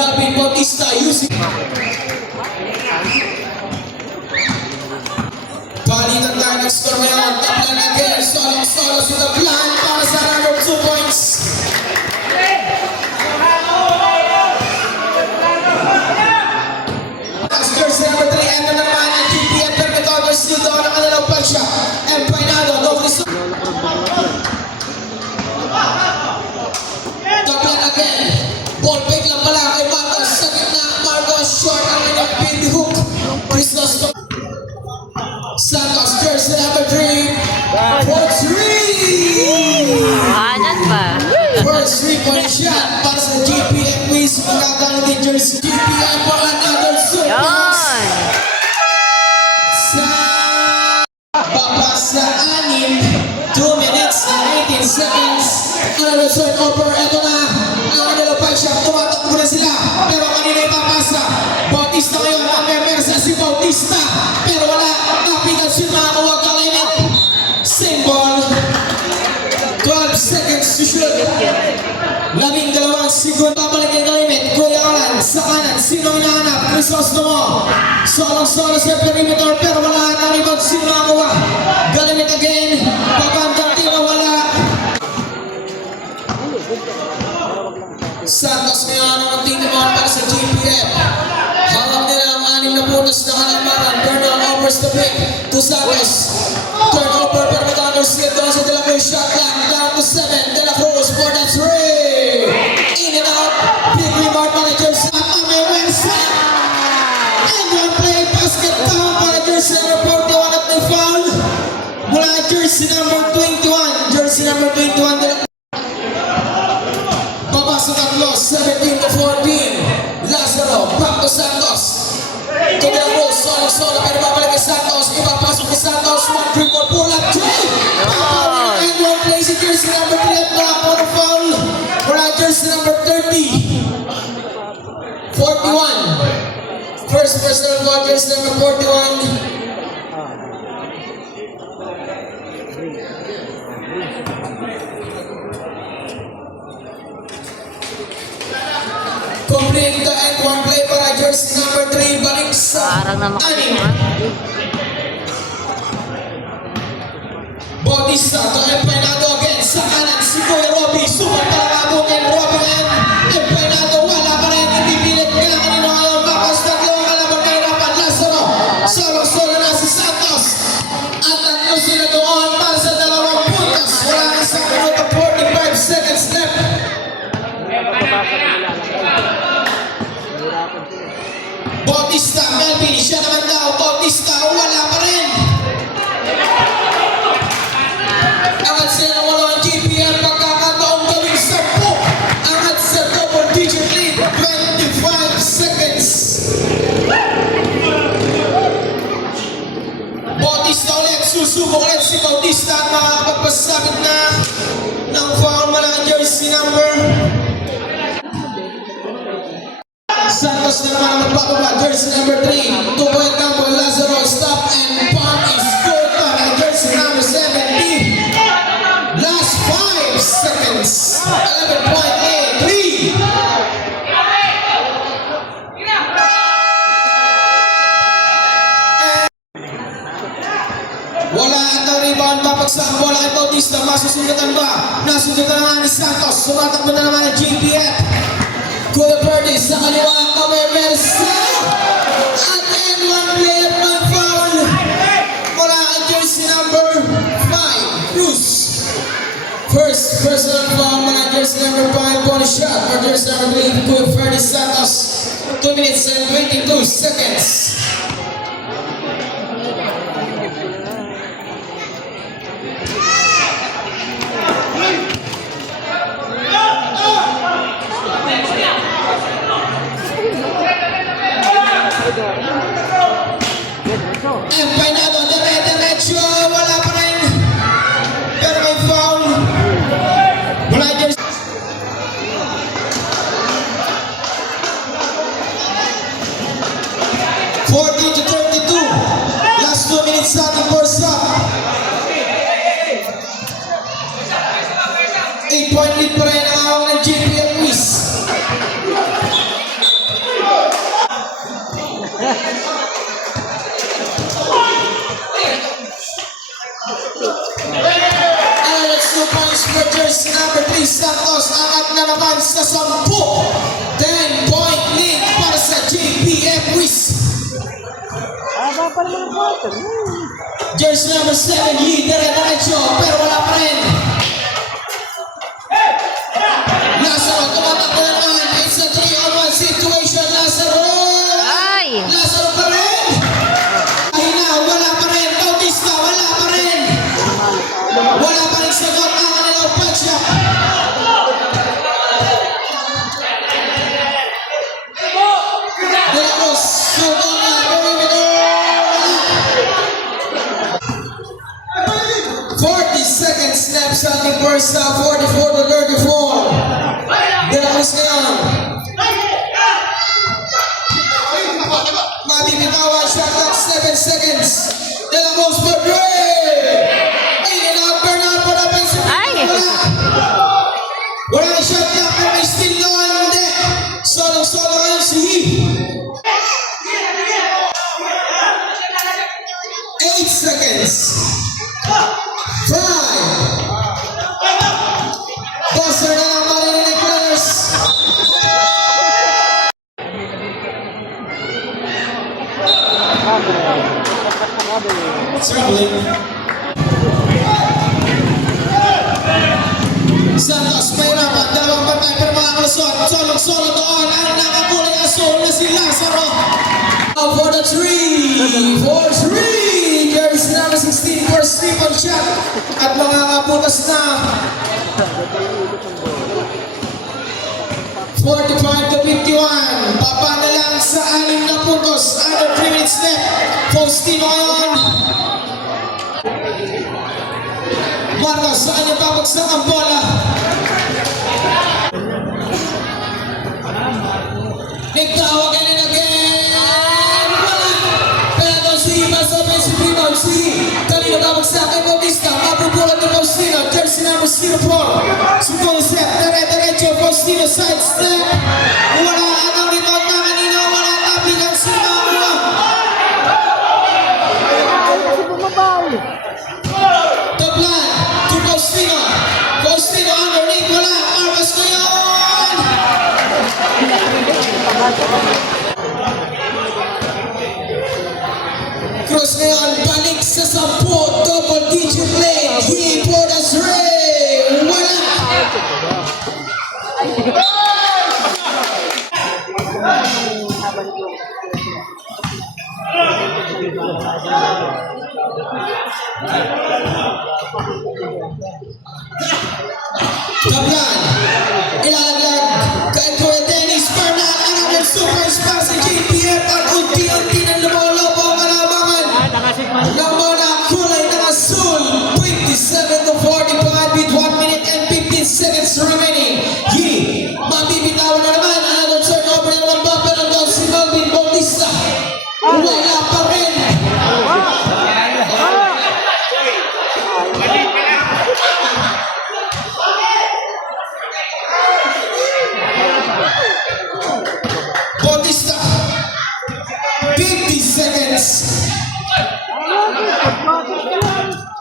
Robin Bautista using palitan tayo ng score ngayon. Taplan again, solo sa the plan para sa number 2 points. Jersey number 3, and na naman ang GPM Permitador still doon ang kanilang pansya. Empanado, doble so. Taplan again. Ball fake lang pala kay Marcos. Sa gitna, Marcos short ang kanyang pin hook. Christos Santos, jersey number 3 for 3! Anan ba? First 3-point shot para sa GPM Quiz. Magkakaroon din jersey GPM for another super. Yan! Sa baba sa 6, 2 minutes and 18 seconds. Another turnover. Ito na ang kanila pa siya. Tumatakbo na sila. Pero kanina ipapasa. Bautista ngayon. Ang memersa si Bautista. Pero wala. Kapitan si Mano. Huwag kalainit. Same ball. 12 seconds to shoot. 12 segundo. Babalik ang kalimit. Kuya Alan sa kanan. Sino hinahanap? Crisostomo. Solo sa perimeter. Pero wala na rebound si Mano. Galimit again. Pabandang tira. Wala. Santos ngayon ang tingin mo para sa GPM. Hawak nila ang 6 na punos na halaman. Bernal offers the pick to Santos. Turnover, Permitador skip doon sa De La Cruz. Shot clock down to 7. De La Cruz for the 3. In and out. Big remark manager sa Amay Wensa. And one play basket down para jersey number 41 at may foul. Mula jersey number 21. Jersey number 21 De La Cruz. Papasok ang loss, 17 to 14. Lazaro, back to Santos. To De La Cruz, solo, pero babalik kay Santos. Ipapasok kay Santos, 1 dribble, pull up, Jay! And one play si jersey number 3 at black for a foul. Mula jersey number 30. 41. First personal foul, jersey number 41. Complete the end one play para jersey number 3. Balik sa Parang naman. 6. Bautista to Empanado again sa kanan. Si Kuya Robby. Sumat para mabukin. Robby and Empanado. Wala pa rin. Ibibilit nga kanino ngayon. Marcos Taglong. Kalaban kayo naman. Lazaro. Solo na si Santos. At tatlo sila doon para sa 2 puntos. Wala na sa minuto 45 seconds left. Bautista, Melvin, siya naman daw. Bautista, wala pa rin. Angat sila ng wala ang GPM. Pagkakataong gawing 10. Angat sa double digit lead. 25 seconds. Bautista ulit. Susubok ulit si Bautista at makakapagpasabit na ng foul mula ang jersey number. Santos na naman ang magpapaba. Jersey number 3. 2-point number. Lazaro stop and pump is good para jersey number 70. Last 5 seconds. 11.83. Wala ang rebound. Papagsak ang bola kay Bautista. Masusundatan ba? Nasundatan naman ni Santos. Sumatakbo na naman ang GPF. Kuya Curtis sa kaliwa, Kamersa. At end one play at one foul. Mula ang jersey number 5, Cruz. First personal foul mula ang jersey number 5, bonus shot for jersey number 3, Kuya Curtis Santos. 2 minutes and 22 seconds. Empanado, diretso, wala pa rin. Pero may foul. Wala jersey. Jersey number 3 Santos angat na naman sa 10. 10-point lead para sa JPM Wiz. Aba pa naman ang quarter. Jersey number 7 Yi dire-diretso pero wala pa rin. Lazaro tumatakbo na naman. It's a 3-on-1 situation. Lazaro! Ay! Lazaro pa rin! Ahina, wala pa rin. Bautista, wala pa rin. Wala pa rin sagot ang kanilang punch-up. De La Cruz, sugot na, perimeter. 40 seconds snaps on the first half, 44 to 34. De La Cruz ngayon. Mabibitawan, shot clock 7 seconds. De La Cruz for Dre. Aiden out, Bernard for the offensive. Ay! Wala na shot clock, pero may still no on deck. Solong-solo ngayon si Yi. 8 seconds. 5. Buzzer na lang marinig players. Traveling. Santos, mahirapan. Dalawang bantay pero mga kalusot. Solong-solo doon. Ang nakakulay asul na si Lazaro. Now for the 3. For 3. Jersey number 16 for 3-point shot. At mga kaputas na 45 to 51. Baba na lang sa 6 na puntos. Under 3 minutes left. Faustino ngayon. Marcos, saan niya babagsak ang bola? Nagtawag again and again. Wala. Pero si Mas offensive rebound. Si kanina babagsak kay Bautista. Mapupulat ni Faustino. Jersey number 04. Sumunod set. Dire-diretso. Faustino side step. Wala ang rebound na kanina. Wala tabigan si Mamua. Tablan to Faustino. Faustino underneath. Wala. Marcos ngayon. Cross ngayon. Balik sa 10. Double digit play. He for the Ray. Wala. Tablan. Ilalaglag kay Kuya Dennis Bernal. Another surprise pass sa JPM. At unti-unti na lumolobo ang kalabangan. Number na kulay ng asul. 27 to 45 with 1 minute and 15 seconds remaining. Yi, mabibitawan na naman. Another turnover na naman ba? Pero daw si Melvin Bautista. Wala pa rin. Bautista. 50 seconds.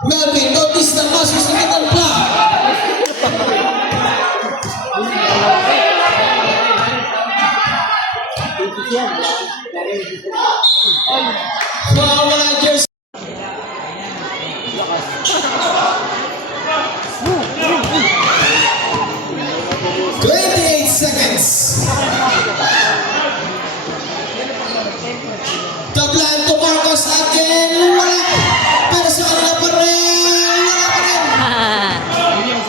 Melvin Bautista masuk sa middle block. Wala jersey. 28 seconds. Tablan to Marcos again. Wala. Pero sa kanila pa rin. Wala pa rin.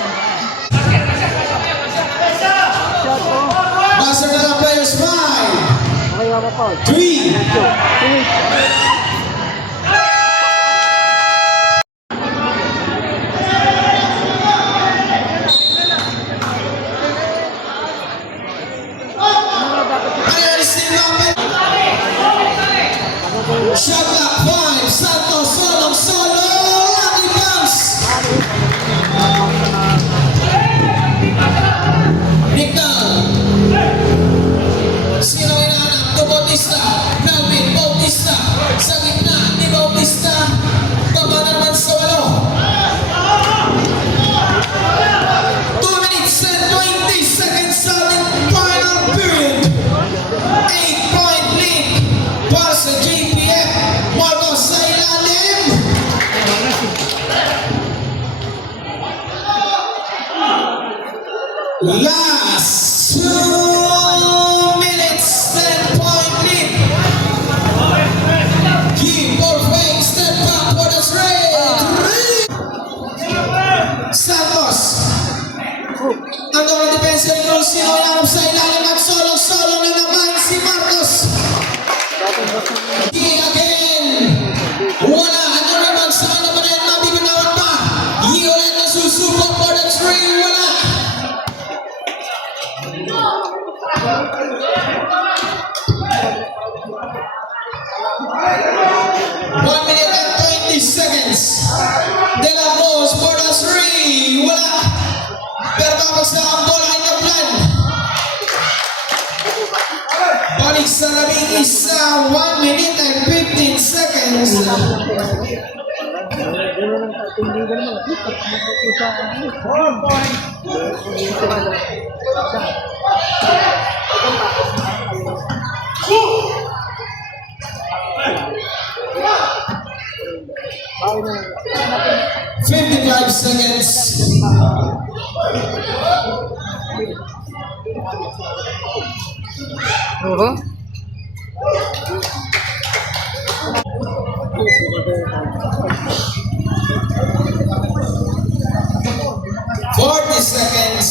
Buzzer na lang players. 5, 3. Ayan si Mapet. Shot clock 5. Santos solong-solo. Lucky bounce. Nick Dahl. Sino inaanap? To Bautista. Last 2 minutes, 10-point lead. Keep or fake, step back for the three. Santos. Ang gawang defensive goal, sino yanap sa ilalim at solo na naman si Marcos. Again. Wala. Ano naman sa ano pa rin mabibinawan pa. Ulit na susubok for the three. Wala. One minute and 20 seconds. De La Cruz for the three. Wala. Pero kapag sa ang bola ay na-plan. Balik sa labing isa. 1 minute and 15 seconds. $55 seconds. Oo. 40 seconds.